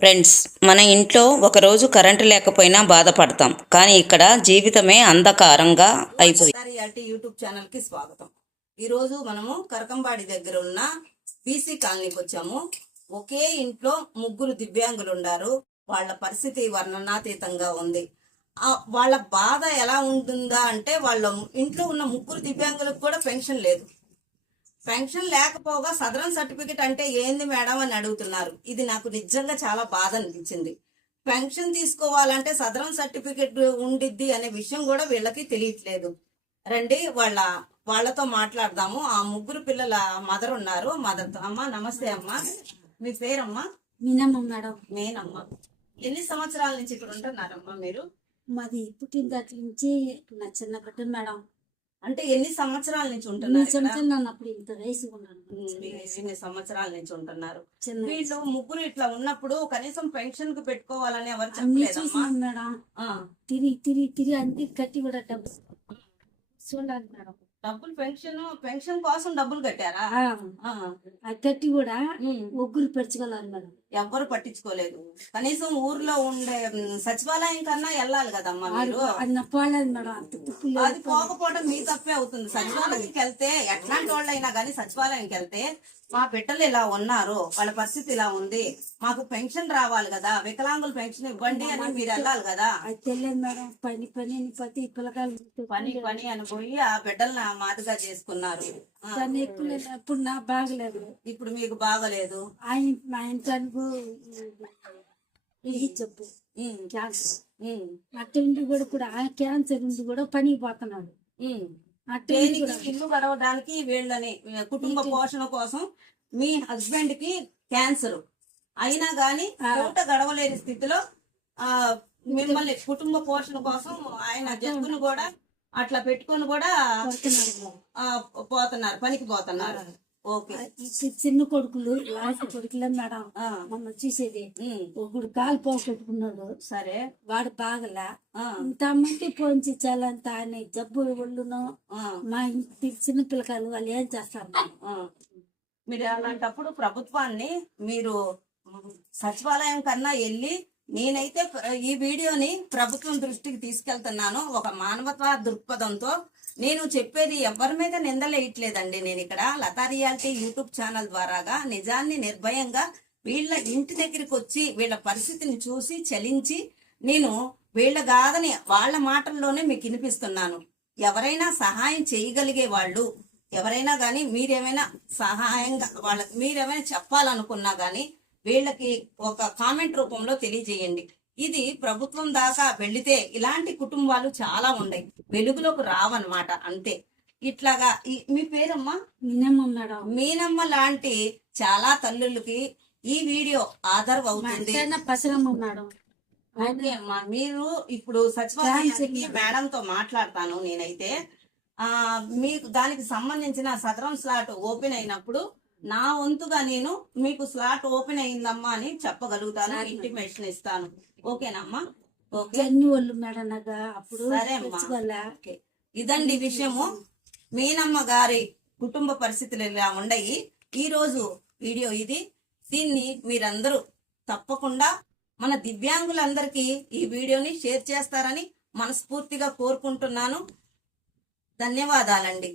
Friends, మన ఇంట్లో ఒకరోజు కరెంటు లేకపోయినా బాధపడతాం. కానీ ఇక్కడ జీవితమే అంధకారంగా అయిపోయింది. యూట్యూబ్ ఛానల్ కి స్వాగతం. ఈరోజు మనము కరకంబాడి దగ్గర ఉన్న బీసీ కాలనీకి వచ్చాము. ఒకే ఇంట్లో ముగ్గురు దివ్యాంగులు ఉన్నారు. వాళ్ళ పరిస్థితి వర్ణనాతీతంగా ఉంది. వాళ్ళ బాధ ఎలా ఉంటుందా అంటే, వాళ్ళ ఇంట్లో ఉన్న ముగ్గురు దివ్యాంగులకు కూడా పెన్షన్ లేదు. పెన్షన్ లేకపోగా సదరన్ సర్టిఫికెట్ అంటే ఏంది మేడం అని అడుగుతున్నారు. ఇది నాకు నిజంగా చాలా బాధ అనిపించింది. పెన్షన్ తీసుకోవాలంటే సదరన్ సర్టిఫికెట్ ఉండిద్ది అనే విషయం కూడా వీళ్ళకి తెలియట్లేదు. రండి వాళ్ళతో మాట్లాడదాము. ఆ ముగ్గురు పిల్లల మదర్ ఉన్నారు. మదర్తో అమ్మ నమస్తే అమ్మ, మీ పేరమ్మా? మీనమ్మ మేడం. మేనమ్మ. ఎన్ని సంవత్సరాల నుంచి ఇక్కడ ఉంటున్నారమ్మా మీరు? మాది పుట్టిన దగ్గర నుంచి నా చిన్న బిడ్డ మేడం. అంటే ఎన్ని సంవత్సరాల నుంచి ఉంటున్నారు? అప్పుడు ఇంత వయసు ఎన్ని సంవత్సరాల నుంచి ఉంటున్నారు? వీళ్ళు ముగ్గురు ఇట్లా ఉన్నప్పుడు కనీసం పెన్షన్ కు పెట్టుకోవాలని ఎవరు చెప్పలేదమ్మా మేడం. తిరిగి అన్ని కట్టి కూడా డబ్బు చూడాలి మేడం. డబ్బులు పెన్షన్ కోసం డబ్బులు కట్టారా? కట్టి కూడా ముగ్గురు పెంచుకోవాలి మేడం. ఎవ్వరు పట్టించుకోలేదు. కనీసం ఊర్లో ఉండే సచివాలయం కన్నా వెళ్ళాలి కదమ్మా మీరు. అది పోకపోవడం మీ తప్పే అవుతుంది. సచివాలయంకి వెళ్తే ఎట్లాంటి వాళ్ళైనా కానీ సచివాలయంకి వెళ్తే మా బిడ్డలు ఇలా ఉన్నారు, వాళ్ళ పరిస్థితి ఇలా ఉంది, మాకు పెన్షన్ రావాలి కదా, వికలాంగుల పెన్షన్ ఇవ్వండి అని మీరు వెళ్ళాలి కదా. తెలియదు మేడం. పని అని పోయి ఆ బిడ్డల్ని మాదిగా చేసుకున్నారు. ఇప్పుడు నాకు బాగలేదు. ఇప్పుడు మీకు బాగలేదు. ఆయన చెప్పు అట్టుండి కూడా ఆ క్యాన్సర్ ఉండి కూడా పనికి పోతున్నాడు. ఇల్లు గడవడానికి వీళ్ళని కుటుంబ పోషణ కోసం మీ హస్బెండ్ కి క్యాన్సర్ అయినా గాని పూట గడవలేని స్థితిలో మిమ్మల్ని కుటుంబ పోషణ కోసం ఆయన జబ్బును కూడా అట్లా పెట్టుకొని కూడా పోతున్నారు, పనికి పోతున్నారు. చిన్న కొడుకులు లాస్ట్ కొడుకులే మేడం. మొన్న చూసేది ఒకడు కాలు పోగొట్టుకున్నాడు. సరే, వాడు బాగలా. ఇంతమంది పోంచాలంత ఆయన జబ్బు ఒళ్ళును. మా ఇంటి చిన్న పిల్లకాయలు వాళ్ళు ఏం చేస్తారు? మీరు అలాంటప్పుడు ప్రభుత్వాన్ని మీరు సచివాలయం కన్నా వెళ్ళి, నేనైతే ఈ వీడియోని ప్రభుత్వం దృష్టికి తీసుకెళ్తున్నాను ఒక మానవతా దృక్పథంతో. నేను చెప్పేది ఎవరి మీద నిందలేయట్లేదండి. నేను ఇక్కడ లతా రియాలిటీ యూట్యూబ్ ఛానల్ ద్వారాగా నిజాన్ని నిర్భయంగా వీళ్ళ ఇంటి దగ్గరికి వచ్చి వీళ్ళ పరిస్థితిని చూసి చలించి నేను వీళ్ళ కాదని వాళ్ళ మాటల్లోనే మీకు వినిపిస్తున్నాను. ఎవరైనా సహాయం చేయగలిగే వాళ్ళు ఎవరైనా గాని, మీరేమైనా సహాయంగా మీరేమైనా చెప్పాలనుకున్నా గాని వీళ్ళకి ఒక కామెంట్ రూపంలో తెలియజేయండి. ఇది ప్రభుత్వం దాకా వెళితే ఇలాంటి కుటుంబాలు చాలా ఉన్నాయి, వెలుగులోకి రావన్నమాట. అంతే. ఇట్లాగా మీ పేరమ్మా? మీనమ్మ మేడం. మీనమ్మ లాంటి చాలా తల్లులకి ఈ వీడియో ఆధారం అవుతుంది. ఓకే అమ్మా, మీరు ఇప్పుడు సచివాలయానికి మేడంతో మాట్లాడతాను నేనైతే. మీకు దానికి సంబంధించిన సదరం స్లాట్ ఓపెన్ అయినప్పుడు నా వంతుగా నేను మీకు స్లాట్ ఓపెన్ అయిందమ్మా అని చెప్పగలుగుతాను, ఇంటిమేషన్ ఇస్తాను. ఓకేనమ్మా? ఓకే, సరే అమ్మా. ఇదండి విషయము. మీనమ్మ గారి కుటుంబ పరిస్థితులు ఇలా ఉండయి. ఈ రోజు వీడియో ఇది. దీన్ని మీరందరూ తప్పకుండా మన దివ్యాంగులందరికీ ఈ వీడియోని షేర్ చేస్తారని మనస్ఫూర్తిగా కోరుకుంటున్నాను. ధన్యవాదాలండి.